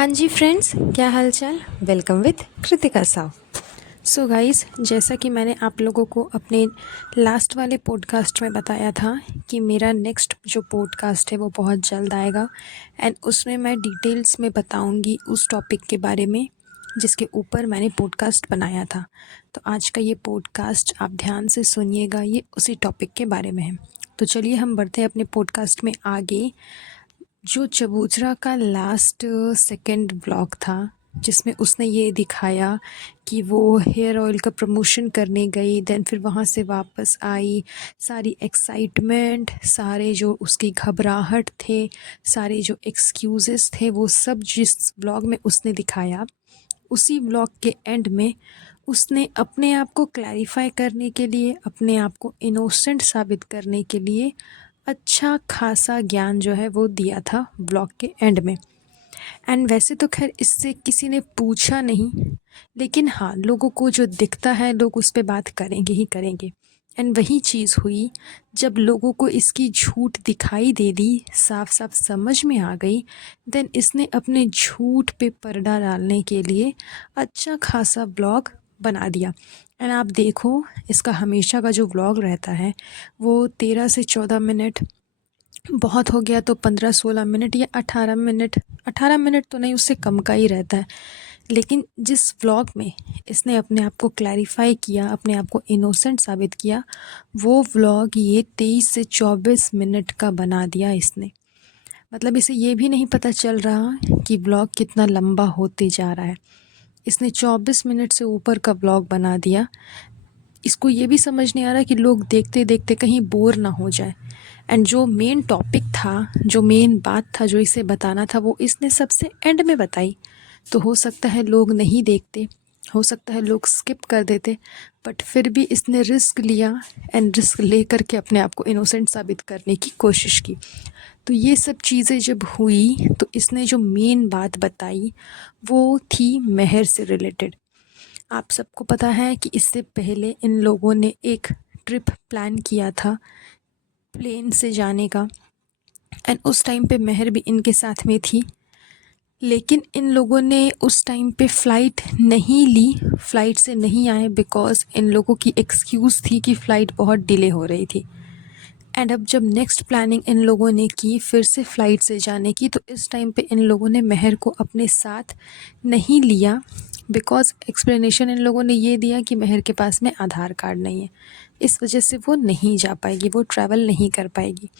हाँ जी फ्रेंड्स, क्या हाल चाल। Welcome with Kritika Sao. So guys, जैसा कि मैंने आप लोगों को अपने लास्ट वाले पॉडकास्ट में बताया था कि मेरा नेक्स्ट जो पॉडकास्ट है वो बहुत जल्द आएगा एंड उसमें मैं डिटेल्स में बताऊंगी उस टॉपिक के बारे में जिसके ऊपर मैंने पॉडकास्ट बनाया था। तो आज का ये पॉडकास्ट आप ध्यान से सुनिएगा, ये उसी टॉपिक के बारे में है। तो चलिए हम बढ़ते हैं अपने पॉडकास्ट में आगे। जो चबूतरा का लास्ट सेकंड व्लॉग था जिसमें उसने ये दिखाया कि वो हेयर ऑयल का प्रमोशन करने गई, देन फिर वहाँ से वापस आई, सारी एक्साइटमेंट, सारे जो उसकी घबराहट थे, सारे जो एक्सक्यूज़ेस थे, वो सब जिस व्लॉग में उसने दिखाया, उसी व्लॉग के एंड में उसने अपने आप को क्लैरिफाई करने के लिए, अपने आप को इनोसेंट साबित करने के लिए अच्छा खासा ज्ञान जो है वो दिया था ब्लॉग के एंड में। एंड वैसे तो खैर इससे किसी ने पूछा नहीं, लेकिन हाँ, लोगों को जो दिखता है लोग उस पर बात करेंगे ही करेंगे। एंड वही चीज़ हुई, जब लोगों को इसकी झूठ दिखाई दे दी, साफ साफ समझ में आ गई, देन इसने अपने झूठ पे पर्दा डालने के लिए अच्छा खासा ब्लॉग बना दिया। एंड आप देखो, इसका हमेशा का जो व्लॉग रहता है वो 13 से 14 मिनट, बहुत हो गया तो 15-16 मिनट या 18 मिनट, 18 मिनट तो नहीं, उससे कम का ही रहता है। लेकिन जिस व्लॉग में इसने अपने आप को क्लैरिफाई किया, अपने आप को इनोसेंट साबित किया, वो व्लॉग ये 23 से 24 मिनट का बना दिया इसने। मतलब इसे ये भी नहीं पता चल रहा कि व्लॉग कितना लंबा होते जा रहा है। इसने 24 मिनट से ऊपर का व्लॉग बना दिया। इसको ये भी समझ नहीं आ रहा कि लोग देखते देखते कहीं बोर ना हो जाए। एंड जो मेन टॉपिक था, जो मेन बात था, जो इसे बताना था, वो इसने सबसे एंड में बताई। तो हो सकता है लोग नहीं देखते, हो सकता है लोग स्किप कर देते, बट फिर भी इसने रिस्क लिया एंड रिस्क ले करके अपने आप को इनोसेंट साबित करने की कोशिश की। तो ये सब चीज़ें जब हुई तो इसने जो मेन बात बताई वो थी मेहर से रिलेटेड। आप सबको पता है कि इससे पहले इन लोगों ने एक ट्रिप प्लान किया था प्लेन से जाने का, एंड उस टाइम पे मेहर भी इनके साथ में थी। लेकिन इन लोगों ने उस टाइम पे फ़्लाइट नहीं ली, फ़्लाइट से नहीं आए, बिकॉज़ इन लोगों की एक्सक्यूज़ थी कि फ़्लाइट बहुत डिले हो रही थी। एंड अब जब नेक्स्ट प्लानिंग इन लोगों ने की फिर से फ़्लाइट से जाने की, तो इस टाइम पे इन लोगों ने मेहर को अपने साथ नहीं लिया, बिकॉज़ एक्सप्लेनेशन इन लोगों ने ये दिया कि मेहर के पास में आधार कार्ड नहीं है, इस वजह से वो नहीं जा पाएगी, वो ट्रैवल नहीं कर पाएगी।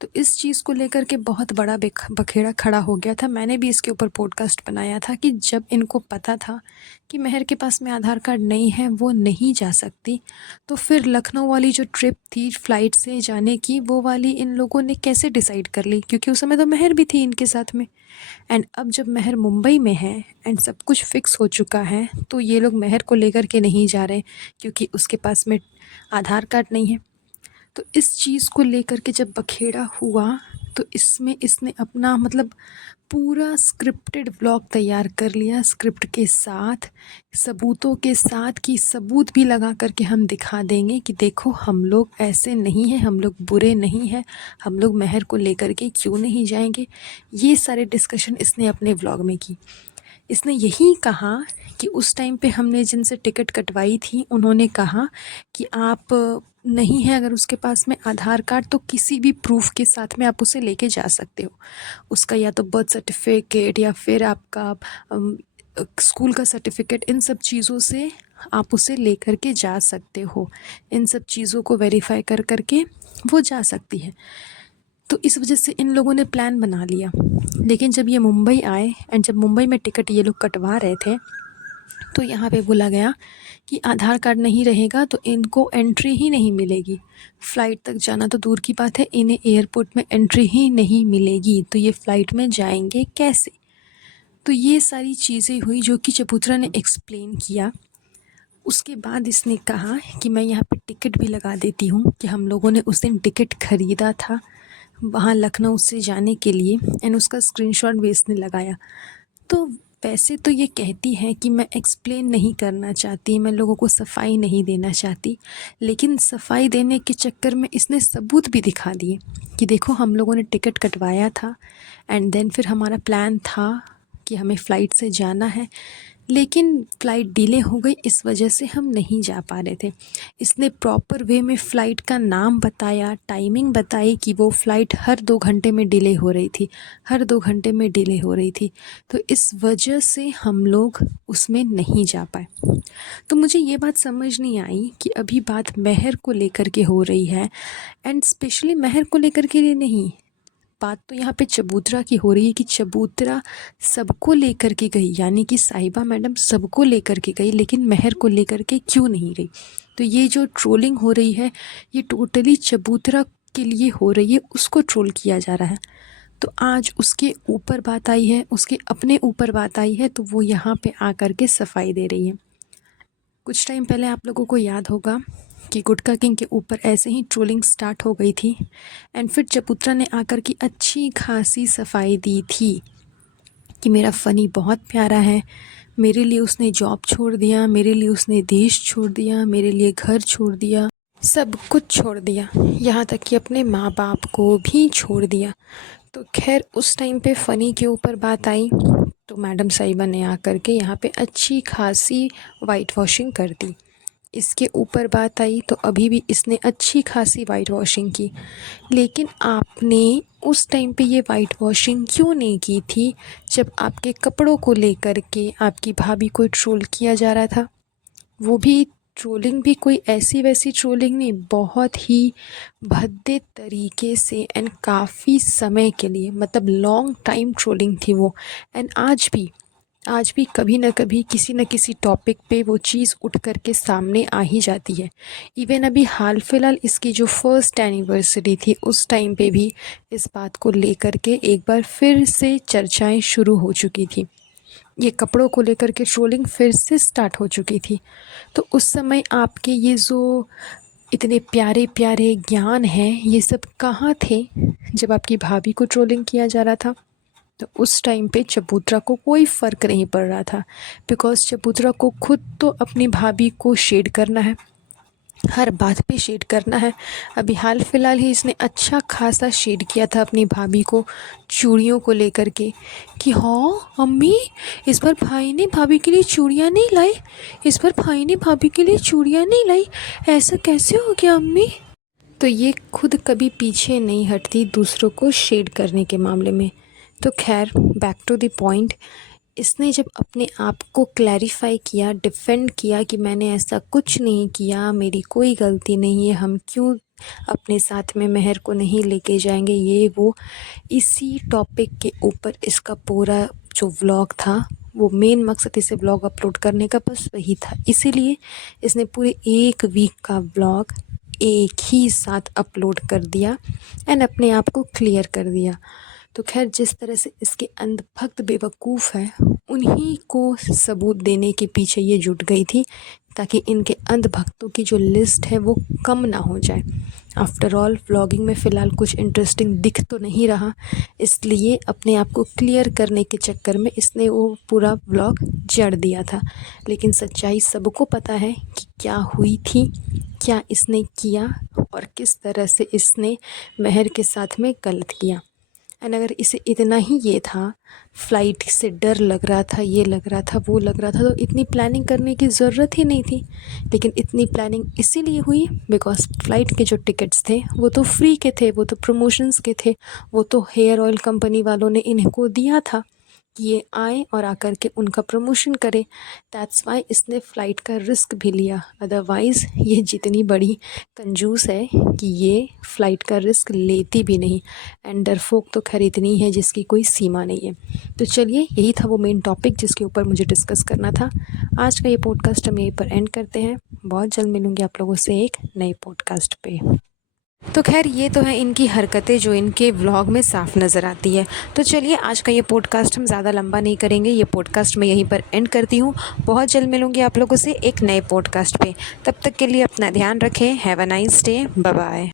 तो इस चीज़ को लेकर के बहुत बड़ा बखेड़ा खड़ा हो गया था। मैंने भी इसके ऊपर पॉडकास्ट बनाया था कि जब इनको पता था कि मेहर के पास में आधार कार्ड नहीं है, वो नहीं जा सकती, तो फिर लखनऊ वाली जो ट्रिप थी फ़्लाइट से जाने की, वो वाली इन लोगों ने कैसे डिसाइड कर ली, क्योंकि उस समय तो मेहर भी थी इनके साथ में। एंड अब जब मेहर मुंबई में है एंड सब कुछ फिक्स हो चुका है, तो ये लोग मेहर को लेकर के नहीं जा रहे क्योंकि उसके पास में आधार कार्ड नहीं है। तो इस चीज़ को लेकर के जब बखेड़ा हुआ, तो इसमें इसने अपना मतलब पूरा स्क्रिप्टेड व्लॉग तैयार कर लिया, स्क्रिप्ट के साथ, सबूतों के साथ, कि सबूत भी लगा करके हम दिखा देंगे कि देखो हम लोग ऐसे नहीं हैं, हम लोग बुरे नहीं हैं, हम लोग मेहर को लेकर के क्यों नहीं जाएंगे। ये सारे डिस्कशन इसने अपने व्लॉग में की। इसने यही कहा कि उस टाइम पे हमने जिनसे टिकट कटवाई थी उन्होंने कहा कि आप नहीं है अगर उसके पास में आधार कार्ड, तो किसी भी प्रूफ के साथ में आप उसे लेके जा सकते हो। उसका या तो बर्थ सर्टिफिकेट या फिर आपका स्कूल का सर्टिफिकेट, इन सब चीज़ों से आप उसे लेकर के जा सकते हो। इन सब चीज़ों को वेरीफाई कर करके वो जा सकती है। तो इस वजह से इन लोगों ने प्लान बना लिया। लेकिन जब ये मुंबई आए एंड जब मुंबई में टिकट ये लोग कटवा रहे थे, तो यहाँ पे बोला गया कि आधार कार्ड नहीं रहेगा तो इनको एंट्री ही नहीं मिलेगी। फ़्लाइट तक जाना तो दूर की बात है, इन्हें एयरपोर्ट में एंट्री ही नहीं मिलेगी, तो ये फ़्लाइट में जाएंगे कैसे। तो ये सारी चीज़ें हुई जो कि चबूतरा ने एक्सप्लेन किया। उसके बाद इसने कहा कि मैं यहाँ पे टिकट भी लगा देती हूँ कि हम लोगों ने उस दिन टिकट ख़रीदा था वहाँ लखनऊ से जाने के लिए, एंड उसका स्क्रीनशॉट भी इसने लगाया। तो वैसे तो ये कहती है कि मैं एक्सप्लेन नहीं करना चाहती, मैं लोगों को सफाई नहीं देना चाहती, लेकिन सफाई देने के चक्कर में इसने सबूत भी दिखा दिए कि देखो हम लोगों ने टिकट कटवाया था, एंड देन फिर हमारा प्लान था कि हमें फ़्लाइट से जाना है, लेकिन फ़्लाइट डिले हो गई, इस वजह से हम नहीं जा पा रहे थे। इसने प्रॉपर वे में फ़्लाइट का नाम बताया, टाइमिंग बताई कि वो फ़्लाइट हर 2 घंटे में डिले हो रही थी, हर 2 घंटे में डिले हो रही थी। तो इस वजह से हम लोग उसमें नहीं जा पाए। तो मुझे ये बात समझ नहीं आई कि अभी बात मेहर को लेकर के हो रही है, एंड स्पेशली मेहर को लेकर के लिए नहीं, बात तो यहाँ पे चबूतरा की हो रही है कि चबूतरा सबको लेकर के गई, यानी कि साहिबा मैडम सबको लेकर के गई, लेकिन मेहर को लेकर के क्यों नहीं गई। तो ये जो ट्रोलिंग हो रही है, ये टोटली चबूतरा के लिए हो रही है, उसको ट्रोल किया जा रहा है। तो आज उसके ऊपर बात आई है, उसके अपने ऊपर बात आई है, तो वो यहाँ पे आकर के सफाई दे रही है। कुछ टाइम पहले आप लोगों को याद होगा कि गुटखा किंग के ऊपर ऐसे ही ट्रोलिंग स्टार्ट हो गई थी, एंड फिर चबूतरा ने आकर के अच्छी खासी सफाई दी थी कि मेरा फ़नी बहुत प्यारा है, मेरे लिए उसने जॉब छोड़ दिया, मेरे लिए उसने देश छोड़ दिया, मेरे लिए घर छोड़ दिया, सब कुछ छोड़ दिया, यहाँ तक कि अपने माँ बाप को भी छोड़ दिया। तो खैर उस टाइम पे फ़नी के ऊपर बात आई, तो मैडम साहिबा ने आकर के यहाँ पे अच्छी खासी वाइट वॉशिंग कर दी। इसके ऊपर बात आई तो अभी भी इसने अच्छी खासी वाइट वॉशिंग की, लेकिन आपने उस टाइम पे ये वाइट वॉशिंग क्यों नहीं की थी जब आपके कपड़ों को लेकर के आपकी भाभी को ट्रोल किया जा रहा था। वो भी ट्रोलिंग भी कोई ऐसी वैसी ट्रोलिंग नहीं, बहुत ही भद्दे तरीके से एंड काफ़ी समय के लिए, मतलब लॉन्ग टाइम ट्रोलिंग थी वो। एंड आज भी कभी ना कभी किसी न किसी टॉपिक पे वो चीज़ उठ कर के सामने आ ही जाती है। इवन अभी हाल फिलहाल इसकी जो फर्स्ट एनिवर्सरी थी, उस टाइम पे भी इस बात को लेकर के एक बार फिर से चर्चाएं शुरू हो चुकी थी। ये कपड़ों को लेकर के ट्रोलिंग फिर से स्टार्ट हो चुकी थी। तो उस समय आपके ये जो इतने प्यारे प्यारे ज्ञान हैं, ये सब कहाँ थे जब आपकी भाभी को ट्रोलिंग किया जा रहा था। तो उस टाइम पे चबूतरा को कोई फ़र्क नहीं पड़ रहा था, बिकॉज़ चबूतरा को खुद तो अपनी भाभी को शेड करना है, हर बात पे शेड करना है। अभी हाल फिलहाल ही इसने अच्छा खासा शेड किया था अपनी भाभी को चूड़ियों को लेकर के कि हाँ अम्मी, इस बार भाई ने भाभी के लिए चूड़ियाँ नहीं लाई, इस बार भाई ने भाभी के लिए चूड़ियाँ नहीं लाई, ऐसा कैसे हो गया अम्मी। तो ये खुद कभी पीछे नहीं हटती दूसरों को शेड करने के मामले में। तो खैर बैक टू द पॉइंट, इसने जब अपने आप को क्लैरिफाई किया, डिफेंड किया कि मैंने ऐसा कुछ नहीं किया, मेरी कोई गलती नहीं है, हम क्यों अपने साथ में मेहर को नहीं लेके जाएंगे, ये वो, इसी टॉपिक के ऊपर इसका पूरा जो व्लॉग था, वो मेन मकसद इसे व्लॉग अपलोड करने का बस वही था। इसीलिए इसने पूरे 1 वीक का व्लॉग एक ही साथ अपलोड कर दिया एंड अपने आप को क्लियर कर दिया। तो खैर जिस तरह से इसके अंधभक्त बेवकूफ़ है, उन्हीं को सबूत देने के पीछे ये जुट गई थी, ताकि इनके अंधभक्तों की जो लिस्ट है वो कम ना हो जाए। आफ्टर ऑल व्लॉगिंग में फ़िलहाल कुछ इंटरेस्टिंग दिख तो नहीं रहा, इसलिए अपने आप को क्लियर करने के चक्कर में इसने वो पूरा व्लॉग जड़ दिया था। लेकिन सच्चाई सबको पता है कि क्या हुई थी, क्या इसने किया और किस तरह से इसने मेहर के साथ में गलत किया। एंड अगर इसे इतना ही ये था, फ़्लाइट से डर लग रहा था, ये लग रहा था, वो लग रहा था, तो इतनी प्लानिंग करने की ज़रूरत ही नहीं थी। लेकिन इतनी प्लानिंग इसीलिए हुई बिकॉज़ फ़्लाइट के जो टिकट्स थे वो तो फ्री के थे, वो तो प्रमोशंस के थे, वो तो हेयर ऑयल कंपनी वालों ने इनको दिया था कि ये आएँ और आकर के उनका प्रमोशन करें। दैट्स वाई इसने फ़्लाइट का रिस्क भी लिया। अदरवाइज़ ये जितनी बड़ी कंजूस है कि ये फ़्लाइट का रिस्क लेती भी नहीं। एंड डरपोक तो खैर इतनी है जिसकी कोई सीमा नहीं है। तो चलिए, यही था वो मेन टॉपिक जिसके ऊपर मुझे डिस्कस करना था। आज का ये पॉडकास्ट हम यहीं पर एंड करते हैं। बहुत जल्द मिलूँगी आप लोगों से एक नए पॉडकास्ट पे। तो खैर ये तो है इनकी हरकतें जो इनके व्लॉग में साफ नज़र आती है। तो चलिए, आज का ये पॉडकास्ट हम ज़्यादा लंबा नहीं करेंगे, ये पॉडकास्ट मैं यहीं पर एंड करती हूँ। बहुत जल्द मिलूँगी आप लोगों से एक नए पॉडकास्ट पे। तब तक के लिए अपना ध्यान रखें। Have a nice day. Bye bye.